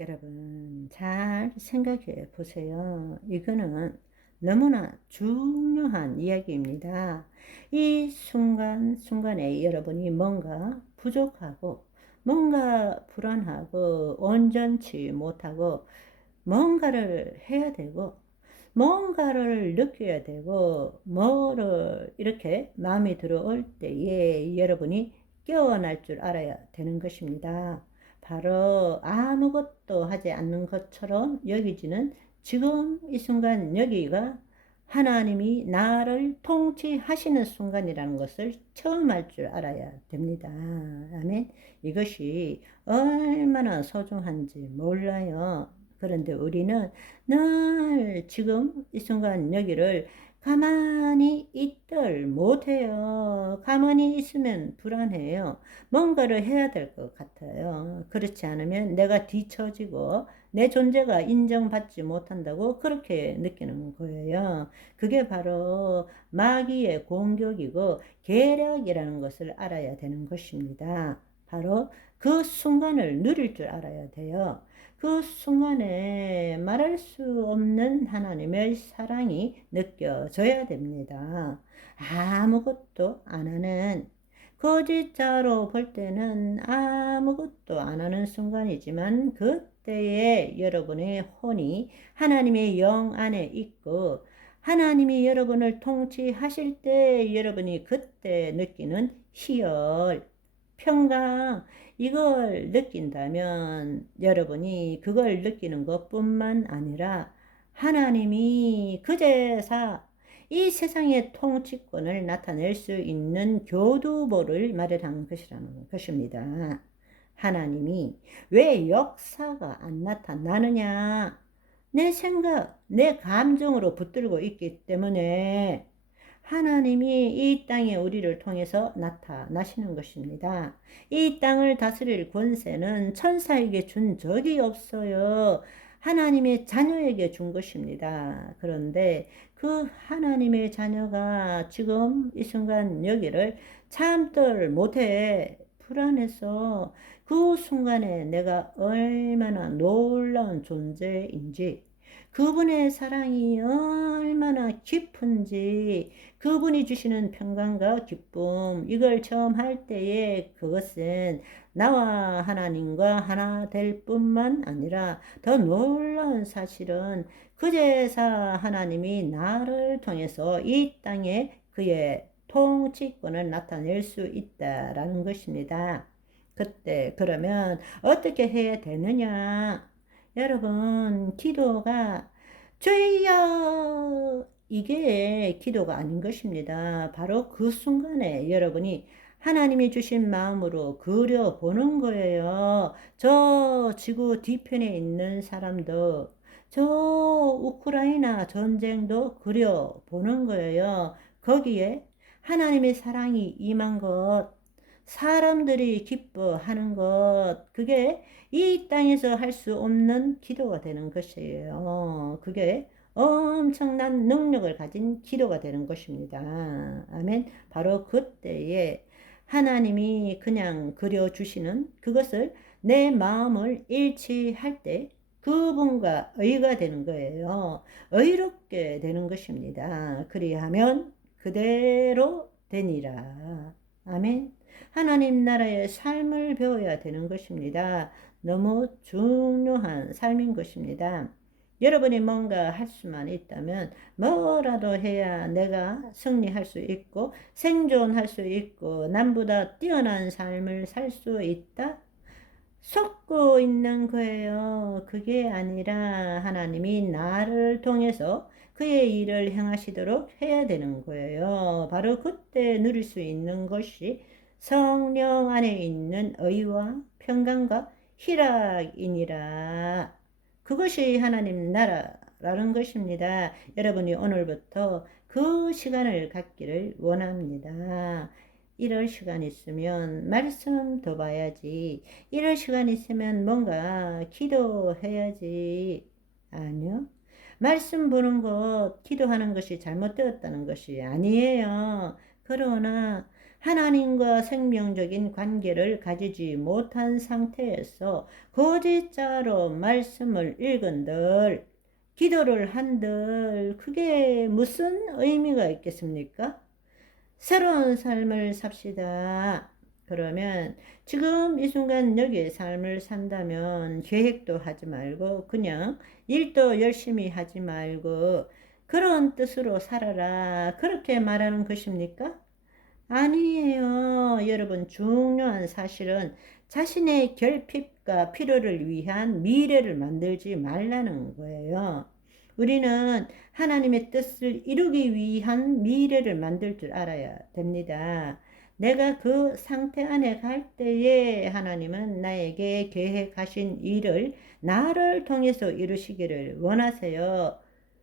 여러분, 잘 생각해 보세요. 이거는 너무나 중요한 이야기입니다. 이 순간순간에 여러분이 뭔가 부족하고, 뭔가 불안하고, 온전치 못하고, 뭔가를 해야 되고, 뭔가를 느껴야 되고, 뭐를 이렇게 마음이 들어올 때에 여러분이 깨어날 줄 알아야 되는 것입니다. 바로 아무것도 하지 않는 것처럼 여기지는 지금 이 순간 여기가 하나님이 나를 통치하시는 순간이라는 것을 처음 알 줄 알아야 됩니다. 아멘. 이것이 얼마나 소중한지 몰라요. 그런데 우리는 늘 지금 이 순간 여기를 가만히 있들 못해요. 가만히 있으면 불안해요. 뭔가를 해야 될 것 같아요. 그렇지 않으면 내가 뒤처지고 내 존재가 인정받지 못한다고 그렇게 느끼는 거예요. 그게 바로 마귀의 공격이고 계략이라는 것을 알아야 되는 것입니다. 바로 그 순간을 누릴 줄 알아야 돼요. 그 순간에 말할 수 없는 하나님의 사랑이 느껴져야 됩니다. 아무것도 안 하는 거짓자로 볼 때는 아무것도 안 하는 순간이지만 그때에 여러분의 혼이 하나님의 영 안에 있고 하나님이 여러분을 통치하실 때 여러분이 그때 느끼는 희열, 평강, 이걸 느낀다면 여러분이 그걸 느끼는 것뿐만 아니라 하나님이 그제서 이 세상의 통치권을 나타낼 수 있는 교두보를 마련한 것이라는 것입니다. 하나님이 왜 역사가 안 나타나느냐? 내 생각, 내 감정으로 붙들고 있기 때문에 하나님이 이 땅에 우리를 통해서 나타나시는 것입니다. 이 땅을 다스릴 권세는 천사에게 준 적이 없어요. 하나님의 자녀에게 준 것입니다. 그런데 그 하나님의 자녀가 지금 이 순간 여기를 참들 못해 불안해서 그 순간에 내가 얼마나 놀라운 존재인지 그분의 사랑이 얼마나 깊은지 그분이 주시는 평강과 기쁨 이걸 처음 할 때에 그것은 나와 하나님과 하나 될 뿐만 아니라 더 놀라운 사실은 그제서 하나님이 나를 통해서 이 땅에 그의 통치권을 나타낼 수 있다라는 것입니다. 그때 그러면 어떻게 해야 되느냐? 여러분, 기도가 주여 이게 기도가 아닌 것입니다. 바로 그 순간에 여러분이 하나님이 주신 마음으로 그려보는 거예요. 저 지구 뒤편에 있는 사람도 저 우크라이나 전쟁도 그려보는 거예요. 거기에 하나님의 사랑이 임한 것, 사람들이 기뻐하는 것, 그게 이 땅에서 할 수 없는 기도가 되는 것이에요. 그게 엄청난 능력을 가진 기도가 되는 것입니다. 아멘. 바로 그때에 하나님이 그냥 그려주시는 그것을 내 마음을 일치할 때 그분과 의가 되는 거예요. 의롭게 되는 것입니다. 그리하면 그대로 되니라. 아멘. 하나님 나라의 삶을 배워야 되는 것입니다. 너무 중요한 삶인 것입니다. 여러분이 뭔가 할 수만 있다면 뭐라도 해야 내가 승리할 수 있고 생존할 수 있고 남보다 뛰어난 삶을 살 수 있다? 속고 있는 거예요. 그게 아니라 하나님이 나를 통해서 그의 일을 행하시도록 해야 되는 거예요. 바로 그때 누릴 수 있는 것이 성령 안에 있는 의와 평강과 희락이니라. 그것이 하나님 나라라는 것입니다. 여러분이 오늘부터 그 시간을 갖기를 원합니다. 이럴 시간 있으면 말씀 더 봐야지. 이럴 시간 있으면 뭔가 기도해야지. 아니요. 말씀 보는 것, 기도하는 것이 잘못되었다는 것이 아니에요. 그러나 하나님과 생명적인 관계를 가지지 못한 상태에서 거짓자로 말씀을 읽은들, 기도를 한들 그게 무슨 의미가 있겠습니까? 새로운 삶을 삽시다. 그러면 지금 이 순간 여기의 삶을 산다면 계획도 하지 말고 그냥 일도 열심히 하지 말고 그런 뜻으로 살아라. 그렇게 말하는 것입니까? 아니에요. 여러분, 중요한 사실은 자신의 결핍과 필요를 위한 미래를 만들지 말라는 거예요. 우리는 하나님의 뜻을 이루기 위한 미래를 만들 줄 알아야 됩니다. 내가 그 상태 안에 갈 때에 하나님은 나에게 계획하신 일을 나를 통해서 이루시기를 원하세요.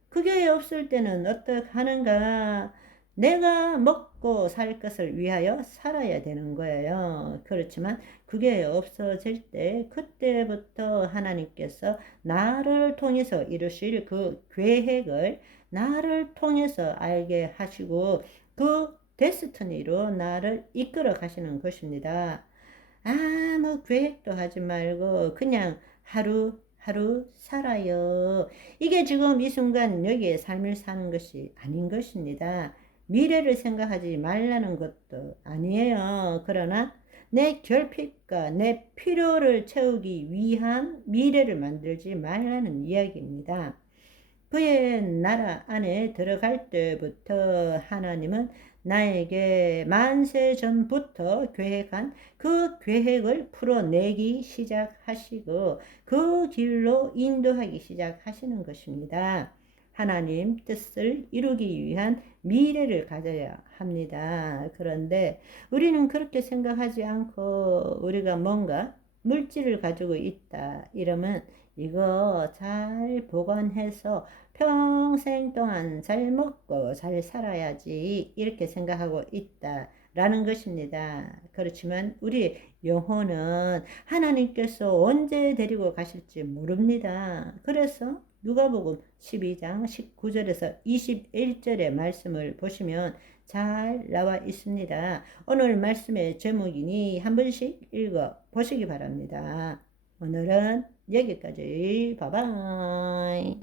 그게 없을 때는 어떻게 하는가? 내가 먹고 살 것을 위하여 살아야 되는 거예요. 그렇지만 그게 없어질 때 그때부터 하나님께서 나를 통해서 이루실 그 계획을 나를 통해서 알게 하시고 그 데스티니로 나를 이끌어 가시는 것입니다. 아무 계획도 하지 말고 그냥 하루 살아요. 이게 지금 이 순간 여기에 삶을 사는 것이 아닌 것입니다. 미래를 생각하지 말라는 것도 아니에요. 그러나 내 결핍과 내 필요를 채우기 위한 미래를 만들지 말라는 이야기입니다. 그의 나라 안에 들어갈 때부터 하나님은 나에게 만세 전부터 계획한 그 계획을 풀어내기 시작하시고 그 길로 인도하기 시작하시는 것입니다. 하나님 뜻을 이루기 위한 미래를 가져야 합니다. 그런데 우리는 그렇게 생각하지 않고 우리가 뭔가 물질을 가지고 있다 이러면 이거 잘 보관해서 평생 동안 잘 먹고 잘 살아야지 이렇게 생각하고 있다라는 것입니다. 그렇지만 우리 영혼은 하나님께서 언제 데리고 가실지 모릅니다. 그래서 누가복음 12장 19절에서 21절의 말씀을 보시면 잘 나와 있습니다. 오늘 말씀의 제목이니 한 번씩 읽어 보시기 바랍니다. 오늘은 여기까지. 바이바이.